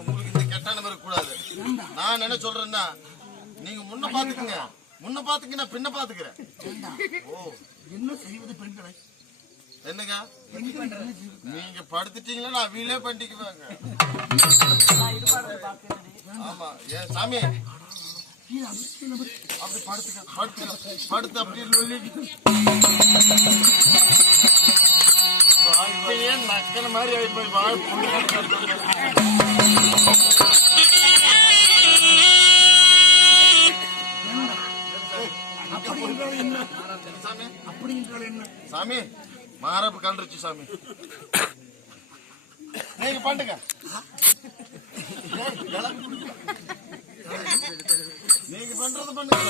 உங்களுக்கு இந்த கெட்ட நம்பர் கூடாது. நான் என்ன சொல்றேன்னா, நீங்க முன்ன பாத்துக்குங்க, நான் பின்ன பாத்துக்கிறேன். ஓ, என்ன செய்வது பெண்களை? என்னங்க நீங்க படுத்துட்டீங்களா? நான் வீலே பண்ணிக்குவாங்க. ஆமா, ஏன் சாமி அப்படி படுத்து அப்படி நக்கன மாதிரி ஆயிப்போய் வாழ் சாமி மாரப்பு கண்டுருச்சு சாமி. நீங்க பண்ணுங்க, நீங்க பண்றது பண்ணுங்க.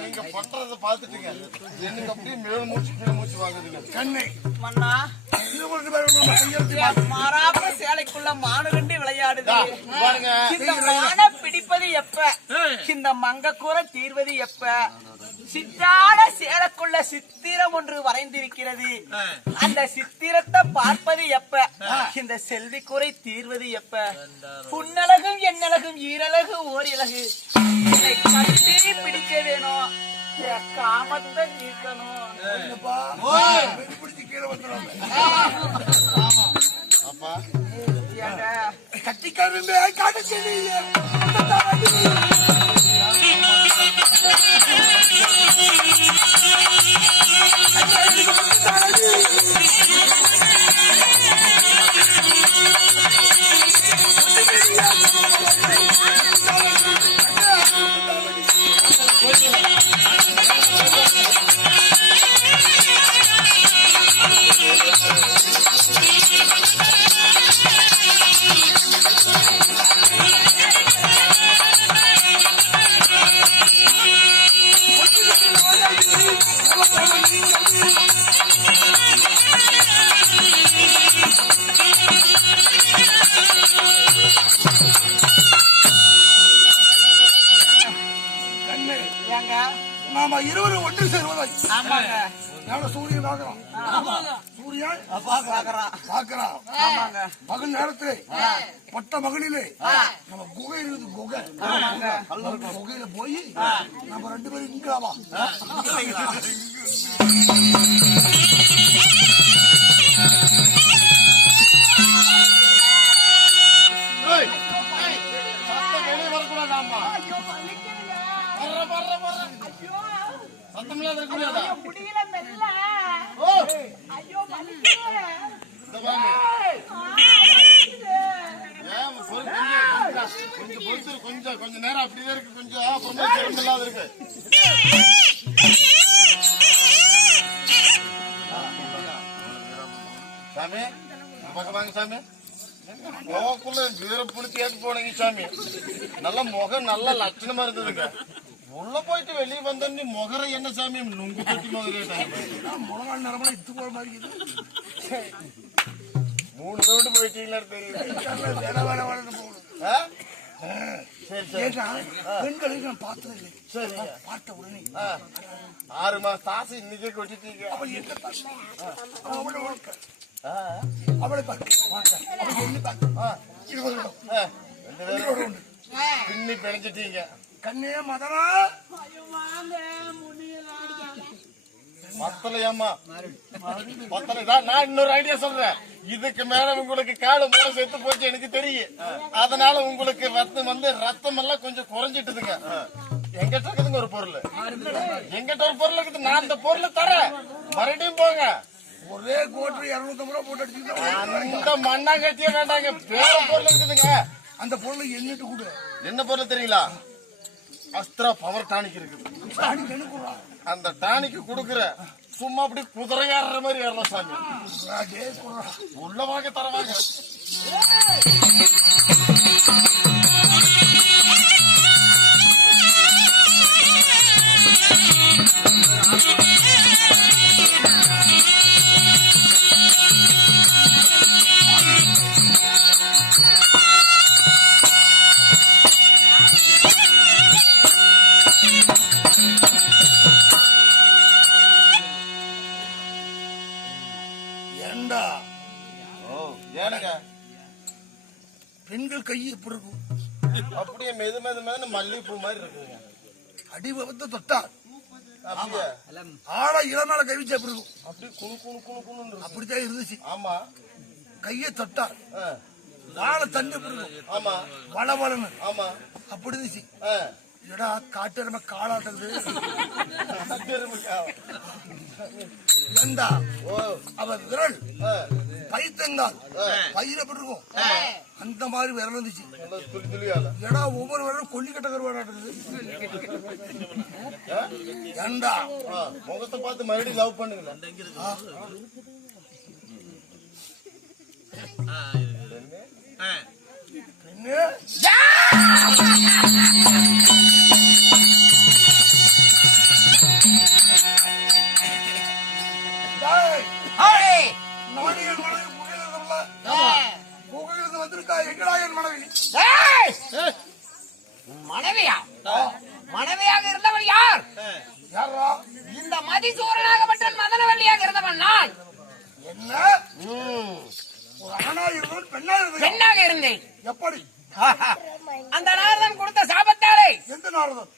நீங்க பண்றத பாத்துட்டீங்க, எனக்கு அப்படியே மேல் மூச்சு வாங்குதுங்க. கண்ணை மன்னா மாறாப்ப சேலைக்குள்ள மானு கண்டு விளையாடுது. இந்த மான பிடிப்பது எப்ப? இந்த மங்க கூற தீர்வது எப்ப? சித்தாட சேலக்குள்ள சித்திரம் ஒன்று வரைந்திருக்கிறது. அந்த சித்திரத்தை பார்ப்பது எப்ப? இந்த செல்வி குறை தீர்வது எப்ப? புன்னழகும் என்னழகும் ஈரழகு ஓரிழகு என்னை கட்டி பிடிக்க வேணும், காமத்தை நீக்கணும். கட்டிக்காரமே காட்டு செடி நாம இருவரும் ஒன்று சேருவதாய். ஆமாங்க, சூரியன் ஆகலாம். பாக்குறான். பாக்குறான். ஆமாங்க. பகல் நேரத்திலே பட்ட மகளிலே நம்ம குகை இருக்குது, குகை. குகையில போய் நம்ம 2 பேரும் இங்கலாமா? சத்தம் வெளியே வரக்கூடாதாம்மா. சத்தம் இல்லாத இருக்க முடியாதா? முடியல மெல்ல. ஓ, ஐயோ வலிக்குது. இந்த பாருங்க. ஏன் கொஞ்சம் பொறுத்து கொஞ்சம் நேரம் அப்படியே இருக்கு. கொஞ்சம் அப்புறமா சிரமம் இல்லாத இருக்கு. சாமி இந்த பக்கம் வாங்க சாமி. போக்குள்ள வீர புளிச்சு ஏற்று போனீங்க சாமி. நல்ல முகம் நல்ல லட்சணமா இருந்ததுங்க. உள்ள போயிட்டு வெளியே வந்த நீ முகர என்ன சாமி நுங்கு தொட்டி முகரே முழங்கால் நேரமா இத்து போற மாதிரி இருக்குது. 3 ரவுண்டு போயிட்டீங்களா தெரியுது. வேலை வேலை வேலைன்னு போகணும். சரி சரி ஏன்னா பெண்களுக்கு நான் பார்த்தது இல்லை. சரி பார்த்த உடனே 6 மாசம் தாசு இன்னைக்கே கொட்டிட்டீங்க. அவள் என்ன பார்த்தா அவளை வாழ்க்கை அவளை பார்க்க அவள் என்ன பார்க்க 20 ரூபா 2 பேரும் பின்னி பிணைஞ்சிட்டீங்க. கண்ணே மதனா மத்தலையாமா மத்தலைதான். நான் இன்னொரு ஐடியா சொல்றேன். இதுக்கு மேல உங்களுக்கு காடு மூளை செத்து போச்சு எனக்கு தெரியும். அதனால உங்களுக்கு ரத்தம் எல்லாம் கொஞ்சம் குறைஞ்சிட்டுதுங்க. எங்கிட்ட இருக்குதுங்க ஒரு பொருள். எங்கிட்ட ஒரு பொருள் இருக்குது. நான் அந்த பொருளை தரேன். மறுபடியும் போங்க. ஒரே கோட்டு 250 ரூபா போட்டு அடிச்சுக்கிட்டா அந்த மண்ணாங்கட்டியே வேண்டாங்க. வேற பொருள் இருக்குதுங்க. அந்த பொருள் எண்ணிட்டு கூட என்ன பொருள் தெரியல? அஸ்திரா பவர் டானிக் இருக்குது. அந்த டானிக் குடுக்குற சும்மா அப்படி குதிரை ஏறுற மாதிரி ஏறலாம் சாமி. உள்ளவாங்க தரவாங்க. ஏண்டா ஏனுங்க பெண்கள் கை எப்படி இருக்கும்? அப்படியே மெது மல்லிகைப்பூ மாதிரி இருக்குங்க. அடிவத்தை தொட்டா அப்படியே ஆளா இளநாள கை வச்சு எப்படி இருக்கும்? அப்படியே குணு குணு குணு குணு. அப்படித்தான் இருந்துச்சு. ஆமா கையை தொட்டா வாழை தண்ணி எப்படி இருக்கும்? ஆமா வளவளன்னு ஆமா அப்படி இருந்துச்சு. எடா காட்டு நம்ம காலாட்டுறது ஏண்டா அவ விரல் பைத்தங்கால் பயிர் எப்படி இருக்கும்? அந்த மாதிரி விரல் இருந்துச்சு. ஏடா ஒவ்வொரு விரலும் கொல்லிக்கட்ட கருவாடாட்டுறது. ஏண்டா முகத்தை பார்த்து மறுபடியும் லவ் பண்ணுங்க. பெண்ணு நாடிகள் மனைவி புகையிலிருந்து வந்திருக்கா. எங்கடா என் மனைவி? மனைவியா? மனைவியாக இருந்தவன் யார்? யாரா? இந்த மதிசூரனாகப்பட்ட மதனவல்லியாக இருந்தவன் நான். என்ன ஒரு ஆணா இருந்தவன் பெண்ணா இருந்தேன். பெண்ணாக இருந்தேன். எப்படி? அந்த நாரதன் கொடுத்த சாபத்தாலே எந்த நாரதன்?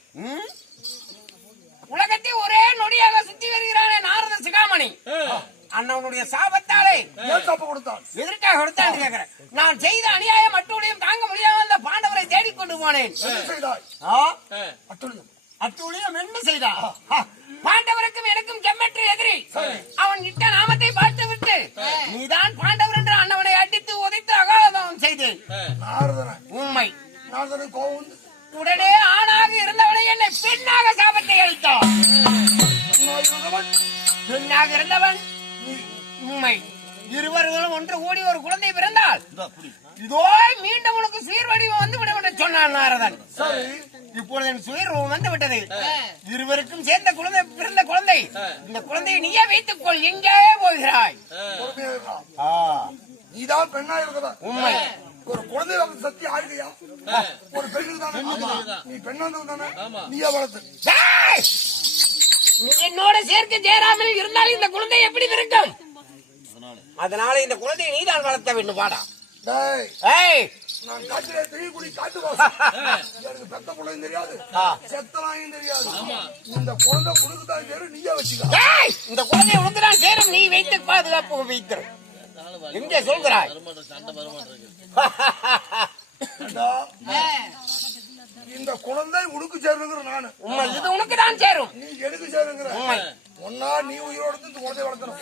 உலகத்தை ஒரே நொடியாக சுத்தி வருகிறானே நாரத சிகாமணி. அண்ணனுடைய சாபத்தாலே ஏன் சாப்ப கொடுத்தான்? எதற்காக கொடுத்தான் கேட்கிறேன். நான் செய்த அநியாயம் அட்டூழியம் தாங்க முடியாமல் அந்த பாண்டவரை தேடிக்கொண்டு போனேன். என்ன செய்தாய்? அட்டுழியம். அட்டூழியம் என்ன செய்தா? பாண்டவருக்கும் எனக்கும் செம்மற்ற எதிரி. அவன் இட்ட நாமத்தை பார்த்து விட்டு நீதான் பாண்டவர் என்று அண்ணவனை அடித்து உதைத்து அகாலதம் செய்தேன். நாரதன உண்மை. நாரதனை கோவம் வந்து உடனே ஆணாக இருந்தவனை என்னை பெண்ணாக சாபத்தை அளித்தான். பெண்ணாக இருந்தவன் உண்மை. இருவர்களும் ஒன்று கூடி ஒரு குழந்தை பிறந்தால் இதோ மீண்டும் உனக்கு சுயர்வடிவம் வந்து விடும் என்று சொன்னான் நாரதன். இப்பொழுது என் சுயர்வம் வந்து விட்டது. இருவருக்கும் சேர்ந்த குழந்தை பிறந்த குழந்தை. இந்த குழந்தையை நீயே வைத்துக் கொள். எங்கே போகிறாய்? நீதான் பெண்ணா இருக்கிறதா? உண்மை. ஒரு குழந்தை சக்தி ஆளுகையா? ஒரு பெண்ணுக்கு தானே. நீ பெண்ணாந்தவன் தானே. நீயே வளர்த்து. நீ என்னோட சேர்க்க சேராமல் இருந்தால் இந்த குழந்தை எப்படி இருக்கும்? அதனால இந்த குழந்தையை நீதான் வளர்த்த வேண்டும். வாடா. டேய், ஏய், நான் காட்டுல தெய்வக்குடி காட்டு வாசம். எனக்கு பெத்த பிள்ளையும் தெரியாது, செத்தலாயும் தெரியாது. இந்த குழந்தை உனக்குதான் பேரு, நீயே வச்சுக்க. ஏய், இந்த குழந்தையை உனக்குதான் சேரும். நீ வைத்து பாதுகாப்பு வைத்திரு. எங்கே சொல்கிறாய்? ஏண்டா, இந்த குழந்தை உனக்கு சேருங்கிற நானு, உண்மை, இது உனக்கு தான் சேரும். நீ எனக்கு சேருங்கிற. உண்மை. ஒன்னா நீ உயிரோடு இந்த குழந்தை வளர்த்தணும்,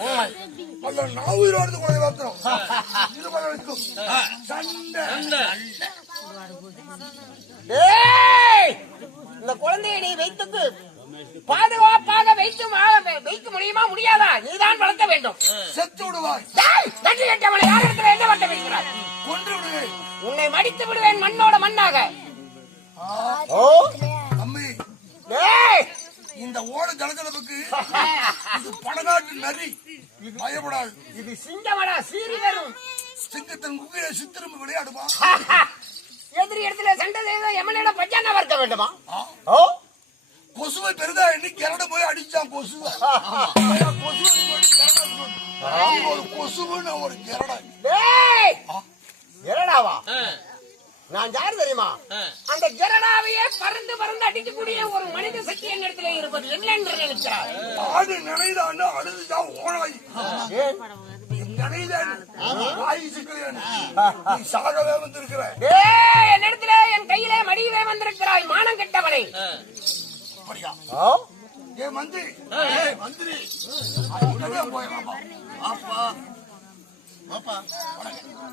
அல்ல நான் உயிரோடு இந்த குழந்தை வளர்த்தணும். இது வைக்கும் சண்டை. ஏய், இந்த குழந்தையை நீ வைத்துக்கு பாதுகாப்பாக வைக்க முடியுமா முடியாதா? நீதான் வளர்த்த வேண்டும். செத்து விடுவாய், நன்றி கெட்டவனை யார் இடத்துல என்ன வளர்த்த வைக்கிறார்? கொன்று விடுவேன், உன்னை மடித்து விடுவேன் மண்ணோட மண்ணாக. ஓ தம்பி, ஏய், இந்த ஓட ஜலஜலப்புக்கு இது படநாட்டு நரி, பயப்படாது. இது சிங்கமடா, சீறி வரும். சிங்கத்தின் குகையை சித்திரம் விளையாடுமா? எதிரி இடத்துல சண்டை செய்த எமனிடம் பஞ்சாங்க வர்க்க வேண்டுமா? ஓ, கொசுவை பெரிதா எண்ணி கிரட போய் அடிச்சான் கொசுவை. ஒரு கொசுன்னு ஒரு கிரட. ஏய், கெரடாவா? நான் யார் தெரியுமா? அந்த கெரடாவையே பறந்து பறந்து அடிக்கக்கூடிய ஒரு மனித சக்தி என் இடத்துல இருப்பது என்ன என்று நினைக்கிறார்? ஆடு நினைதான்னு அழுதுதான் ஓனாய். நினைதான் நீ சாகவே வந்திருக்கிற. ஏய், என் இடத்துல என் கையிலே மடியவே வந்திருக்கிறாய் மானம் கெட்டவனை. அப்படியா? ஓ, ஏ மந்திரி, மந்திரி போயிடலாமா? அப்பா அப்பா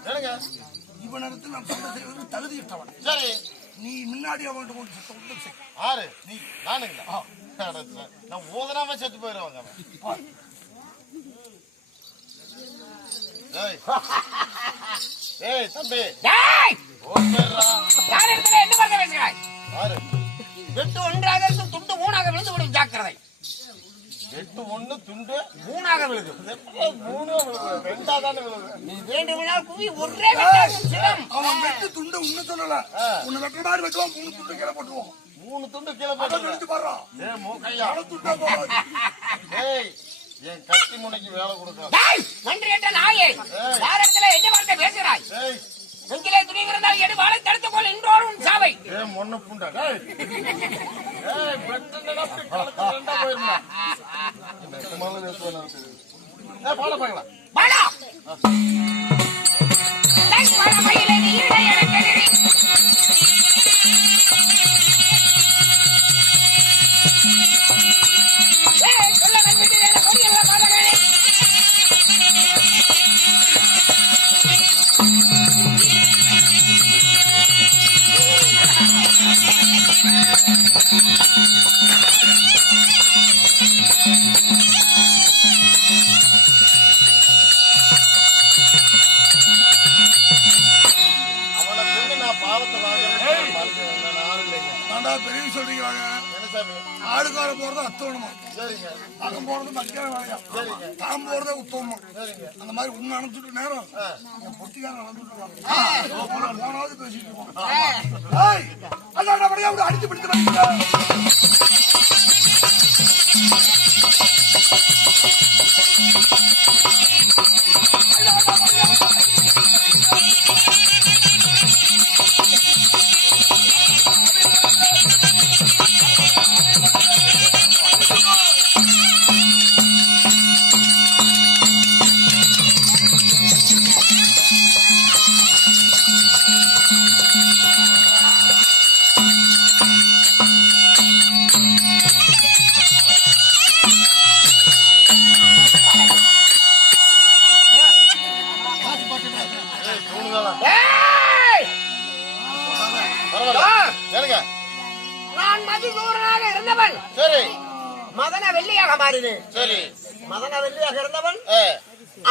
என்னங்க இவன் இடத்துல நான் சண்டை செய்வது தகுதியிட்டவன். சரி, நீ முன்னாடி அவன்கிட்ட கொண்டு சுத்தம் செய். ஆறு நீ நானுங்களா? நான் ஊதனாம செத்து போயிருவாங்க. ஏய் தம்பி, ஏய், ஓடுறா. யார் இடத்துல என்ன பார்க்க பேசுகிறாய்? ஆறு வெட்டு ஒன்றாக இருக்கும், துண்டு மூணாக விழுந்து விடும். ஜாக்கிரதை. 8 1 துண்டு மூணாக விழுது. 3 ரெண்டா தானே விழுது. நீ வேண்டுமானால் குவி ஒரே வெட்டாகும் சினம். அவன் வெட்டு துண்டு உன்ன சொல்லல, உன்னை வெட்ட மாதிரி வெட்டுவான். 3 துண்டு கீழே போட்டுருவோம். 3 துண்டு கீழே அதை போட்டு நினைச்சு பாடுறா. ஏய் மூக்கையா, துண்டா போடாது. ஏய் என் கத்தி முனைக்கு வேலை கொடுக்காது. டேய், நன்றி கெட்ட நாயே, யார் இடத்துல என்ன வார்த்தை பேசுகிறாய்? ஏய் நெஞ்சிலே துணி இருந்தால் எடு வாளை தடுத்துக் கொள், இன்றோடு உன் சாவை. ஏய் மொன்ன புண்டா. ஏய் ஏய் பெட்டனடா கலத்து ரெண்டா போயிருமா. இந்த குமால நேத்துவனா தெரியுது. ஏய் பாட பாக்கலாம். வாடா. டேய், வாடா பையிலே நீ இடை எடுக்கறீ. ஏய், சொல்ல வந்துட்டு என்ன கொடியல்ல பாதகனே. அவளை கொண்டு நான் பாவத்தை வாங்குறேன். நான் ஆள் இல்லைங்க. நான்டா பெரிய சொல்றீங்க. என்ன சாமி? ஆடுகார போறது அத்தோணுமா, சரிங்க பக்கம் போறது மக்கியான வேலையா, தாம் போறதே உத்தமமா. அந்த மாதிரி உன்னை அனுப்பிச்சுட்டு நேரம் என் பொட்டிக்காரன் அனுப்பிச்சுட்டு போனாவது பேசிட்டு இருக்கோம். அதான் அப்படியே அப்படி அடிச்சு பிடிச்சு ஏய் தூணுங்களா? ஏய், பரவாயில்ல. ஏனுங்க? நான் மதிதூரனாக இருந்தவன் சரி மதன வெள்ளியாக மாறினேன். சரி. மதன வெள்ளியாக இருந்தவன்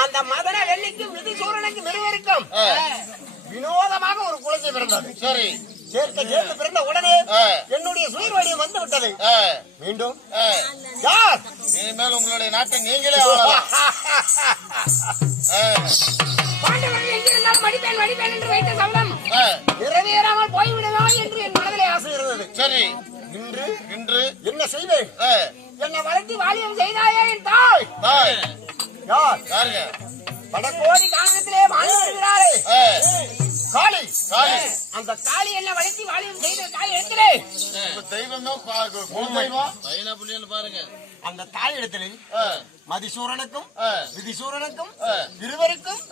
அந்த மதன வெள்ளிக்கு மிதிசூரனுக்கு மிருவருக்கும் வினோதமாக ஒரு குழந்தை பிறந்தது. சரி. சேர்த்து பிறந்த உடனே என்னுடைய சுயர்வடியம் வந்து விட்டது. மீண்டும் யார் இனிமேல் உங்களுடைய நாட்டை நீங்களே ஆளலாம். பாண்டவர்கள் எங்கிருந்தால் மடிப்பேன் மடிப்பேன் என்று வைத்த சபதம் நிறைவேறாமல் போய்விடுமா என்று என் மனதிலே ஆசை இருந்தது. சரி. இன்று என்ன செய்வேன்? என்னை வளர்த்தி வாலியம் செய்தாயே என் தாய். தாய் யார்? யாருங்க? வடகோடி காலத்திலே வாழ்ந்து வருகிறாரே காளி. காளி. அந்த காளி என்ன வளர்த்தி வாழியும் செய்த காளி இடத்திலே தெய்வம் பாருங்க. அந்த தாய் இடத்திலே மதிசூரனுக்கும் விதிசூரனுக்கும் இருவருக்கும்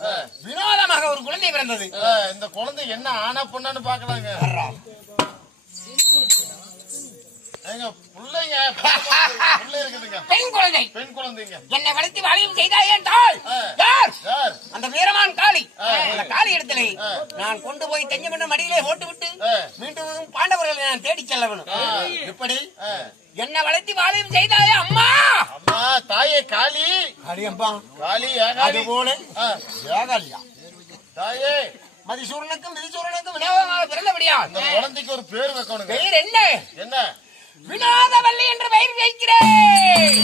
வினோதமாக ஒரு குழந்தை பிறந்தது. இந்த குழந்தை என்ன ஆனா பொண்ணான்னு பாக்கலாங்க. எங்க பிள்ளைங்க பிள்ளை இருக்குதுங்க. பெண் குழந்தை. பெண் குழந்தைங்க. என்னை வளர்த்தி வாழியும் செய்தாய் என்றால் யார்? யார்? அந்த வீரமான் காளி. அந்த காளி இடத்திலே நான் கொண்டு போய் தெஞ்சமண்ட மடியிலே போட்டு விட்டு மீண்டும் பாண்டவர்களை நான் தேடி செல்ல வேணும். இப்படி என்னை வளர்த்தி வாழியும் செய்தாயே அம்மா. அம்மா தாயே காளி. காளியம்பா. காளி அது போல ஏகாலியா தாயே மதிசூரனுக்கும் விதிசூரனுக்கும் வினோதமாக பிறந்தபடியா இந்த குழந்தைக்கு ஒரு பேர் வைக்கணுங்க. பெயர் என்ன? என்ன? வினோதவல்லி என்று பெயர் வைக்கிறேன்.